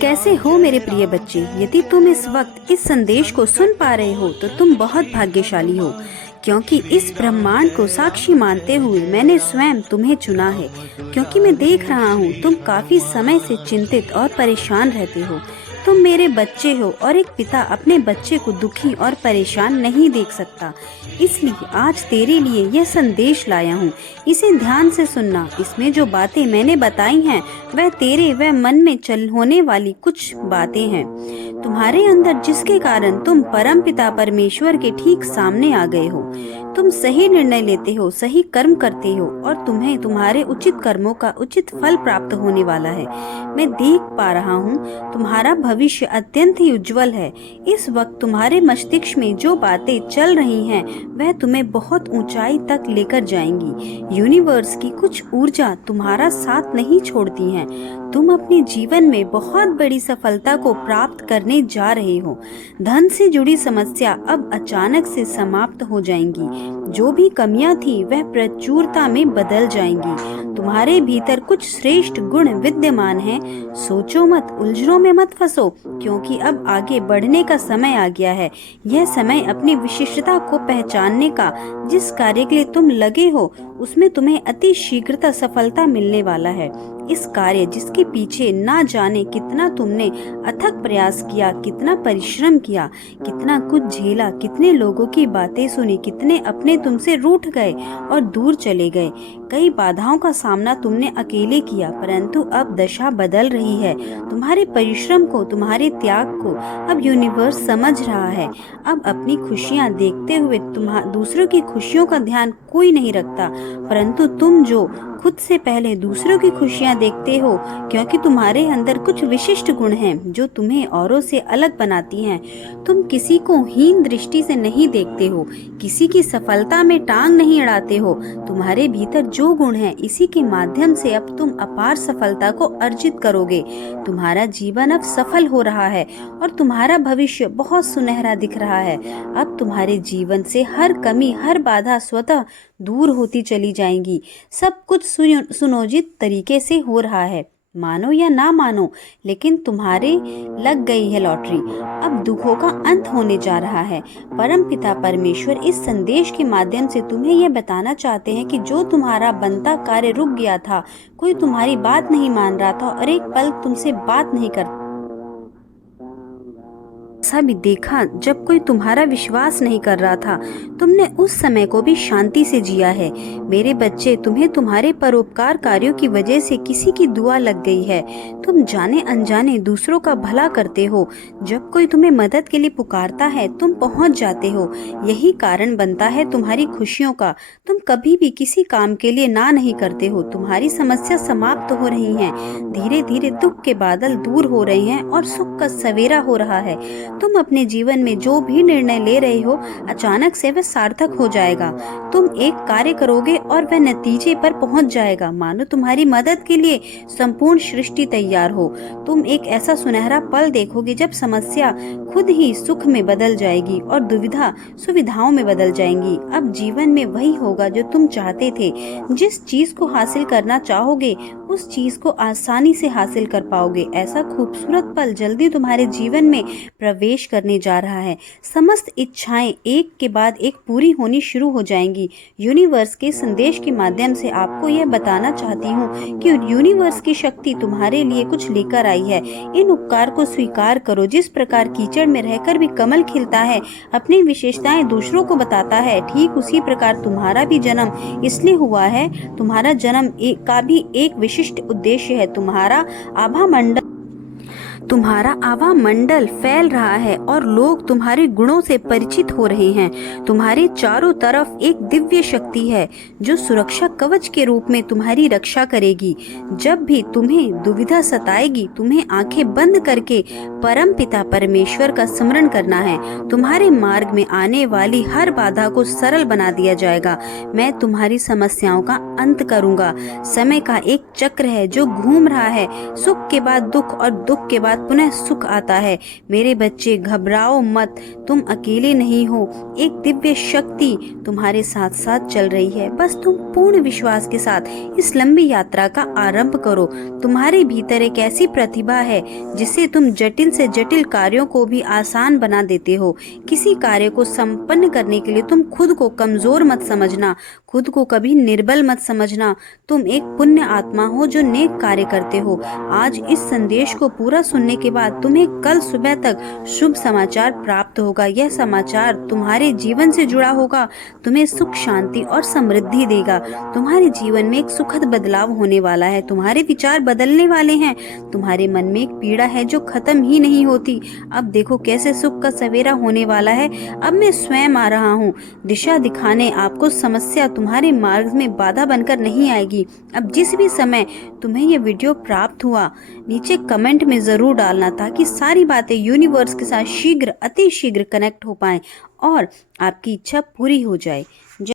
कैसे हो मेरे प्रिय बच्चे। यदि तुम इस वक्त इस संदेश को सुन पा रहे हो तो तुम बहुत भाग्यशाली हो, क्योंकि इस ब्रह्मांड को साक्षी मानते हुए मैंने स्वयं तुम्हें चुना है। क्योंकि मैं देख रहा हूँ तुम काफी समय से चिंतित और परेशान रहते हो। तुम मेरे बच्चे हो और एक पिता अपने बच्चे को दुखी और परेशान नहीं देख सकता। इसलिए आज तेरे लिए यह संदेश लाया हूँ। इसे ध्यान से सुनना। इसमें जो बातें मैंने बताई हैं वह तेरे व मन में चल होने वाली कुछ बातें हैं तुम्हारे अंदर, जिसके कारण तुम परम पिता परमेश्वर के ठीक सामने आ गए हो। तुम सही निर्णय लेते हो, सही कर्म करते हो और तुम्हें तुम्हारे उचित कर्मों का उचित फल प्राप्त होने वाला है। मैं देख पा रहा हूँ तुम्हारा भविष्य अत्यंत ही उज्जवल है। इस वक्त तुम्हारे मस्तिष्क में जो बातें चल रही हैं वह तुम्हें बहुत ऊंचाई तक लेकर जाएंगी। यूनिवर्स की कुछ ऊर्जा तुम्हारा साथ नहीं छोड़ती हैं। तुम अपने जीवन में बहुत बड़ी सफलता को प्राप्त करने जा रहे हो। धन से जुड़ी समस्या अब अचानक से समाप्त हो जाएंगी। जो भी कमियां थी वह प्रचुरता में बदल जाएंगी। तुम्हारे भीतर कुछ श्रेष्ठ गुण विद्यमान हैं। सोचो मत, उलझनों में मत फंसो, क्योंकि अब आगे बढ़ने का समय आ गया है। यह समय अपनी विशिष्टता को पहचानने का। जिस कार्य के लिए तुम लगे हो उसमें तुम्हें अति शीघ्रता सफलता मिलने वाला है। इस कार्य जिसके पीछे ना जाने कितना तुमने अथक प्रयास किया, कितना परिश्रम किया, कितना कुछ झेला, कितने लोगों की बातें सुनी, कितने अपने तुमसे रूठ गए और दूर चले गए। कई बाधाओं का सामना तुमने अकेले किया, परंतु अब दशा बदल रही है। तुम्हारे परिश्रम को, तुम्हारे त्याग को अब यूनिवर्स समझ रहा है। अब अपनी खुशियां देखते हुए दूसरों की खुशियों का ध्यान कोई नहीं रखता, परंतु तुम जो खुद से पहले दूसरों की खुशियां देखते हो, क्योंकि तुम्हारे अंदर कुछ विशिष्ट गुण हैं जो तुम्हें औरों से अलग बनाती हैं। तुम किसी को हीन दृष्टि से नहीं देखते हो, किसी की सफलता में टांग नहीं अड़ाते हो। तुम्हारे भीतर जो गुण है इसी के माध्यम से अब तुम अपार सफलता को अर्जित करोगे। तुम्हारा जीवन अब सफल हो रहा है और तुम्हारा भविष्य बहुत सुनहरा दिख रहा है। अब तुम्हारे जीवन से हर कमी, हर बाधा स्वतः दूर होती चली जाएंगी। सब कुछ सुनियोजित तरीके से हो रहा है। मानो या ना मानो, लेकिन तुम्हारे लग गई है लॉटरी। अब दुखों का अंत होने जा रहा है। परम पिता परमेश्वर इस संदेश के माध्यम से तुम्हें यह बताना चाहते हैं कि जो तुम्हारा बनता कार्य रुक गया था, कोई तुम्हारी बात नहीं मान रहा था और एक पल तुमसे बात नहीं करता, ऐसा भी देखा जब कोई तुम्हारा विश्वास नहीं कर रहा था, तुमने उस समय को भी शांति से जिया है। मेरे बच्चे, तुम्हें तुम्हारे परोपकार कार्यों की वजह से किसी की दुआ लग गई है। तुम जाने अनजाने दूसरों का भला करते हो। जब कोई तुम्हें मदद के लिए पुकारता है तुम पहुंच जाते हो। यही कारण बनता है तुम्हारी खुशियों का। तुम कभी भी किसी काम के लिए ना नहीं करते हो। तुम्हारी समस्या समाप्त हो रही है। धीरे धीरे दुख के बादल दूर हो रहे हैं और सुख का सवेरा हो रहा है। तुम अपने जीवन में जो भी निर्णय ले रहे हो, अचानक से वह सार्थक हो जाएगा। तुम एक कार्य करोगे और वह नतीजे पर पहुंच जाएगा, मानो तुम्हारी मदद के लिए संपूर्ण सृष्टि तैयार हो। तुम एक ऐसा सुनहरा पल देखोगे जब समस्या खुद ही सुख में बदल जाएगी और दुविधा सुविधाओं में बदल जाएंगी। अब जीवन में वही होगा जो तुम चाहते थे। जिस चीज को हासिल करना चाहोगे उस चीज को आसानी से हासिल कर पाओगे। ऐसा खूबसूरत पल जल्दी तुम्हारे जीवन में प्रवेश करने जा रहा है। समस्त इच्छाएं एक के बाद एक पूरी होनी शुरू हो जाएंगी। यूनिवर्स के संदेश के माध्यम से आपको यह बताना चाहती हूँ कि यूनिवर्स की शक्ति तुम्हारे लिए कुछ लेकर आई है। इन उपकार को स्वीकार करो। जिस प्रकार कीचड़ में रहकर भी कमल खिलता है, अपनी विशेषताएं दूसरों को बताता है, ठीक उसी प्रकार तुम्हारा भी जन्म इसलिए हुआ है। तुम्हारा जन्म का भी एक विशिष्ट उद्देश्य है। तुम्हारा आभा मंडल फैल रहा है और लोग तुम्हारे गुणों से परिचित हो रहे हैं। तुम्हारे चारों तरफ एक दिव्य शक्ति है जो सुरक्षा कवच के रूप में तुम्हारी रक्षा करेगी। जब भी तुम्हें दुविधा सताएगी, तुम्हें आंखें बंद करके परम पिता परमेश्वर का स्मरण करना है। तुम्हारे मार्ग में आने वाली हर बाधा को सरल बना दिया जाएगा। मैं तुम्हारी समस्याओं का अंत करूंगा। समय का एक चक्र है जो घूम रहा है। सुख के बाद दुख और दुख के बाद बाद पुनः सुख आता है। मेरे बच्चे, घबराओ मत, तुम अकेले नहीं हो। एक दिव्य शक्ति तुम्हारे साथ साथ चल रही है। बस तुम पूर्ण विश्वास के साथ इस लंबी यात्रा का आरंभ करो। तुम्हारे भीतर एक ऐसी प्रतिभा है जिससे तुम जटिल से जटिल कार्यों को भी आसान बना देते हो। किसी कार्य को संपन्न करने के लिए तुम खुद को कमजोर मत समझना, खुद को कभी निर्बल मत समझना। तुम एक पुण्य आत्मा हो जो नेक कार्य करते हो। आज इस संदेश को पूरा सुनने के बाद तुम्हें कल सुबह तक शुभ समाचार प्राप्त होगा। यह समाचार तुम्हारे जीवन से जुड़ा होगा, तुम्हें सुख, शांति और समृद्धि देगा। तुम्हारे जीवन में एक सुखद बदलाव होने वाला है। तुम्हारे विचार बदलने वाले हैं। तुम्हारे मन में एक पीड़ा है जो खत्म ही नहीं होती। अब देखो कैसे सुख का सवेरा होने वाला है। अब मैं स्वयं आ रहा हूँ दिशा दिखाने। आपको समस्या तुम्हारे मार्ग में बाधा बनकर नहीं आएगी। अब जिस भी समय तुम्हें यह वीडियो प्राप्त हुआ, नीचे कमेंट में जरूर डालना ताकि सारी बातें यूनिवर्स के साथ शीघ्र, अति शीघ्र कनेक्ट हो पाएं और आपकी इच्छा पूरी हो जाए।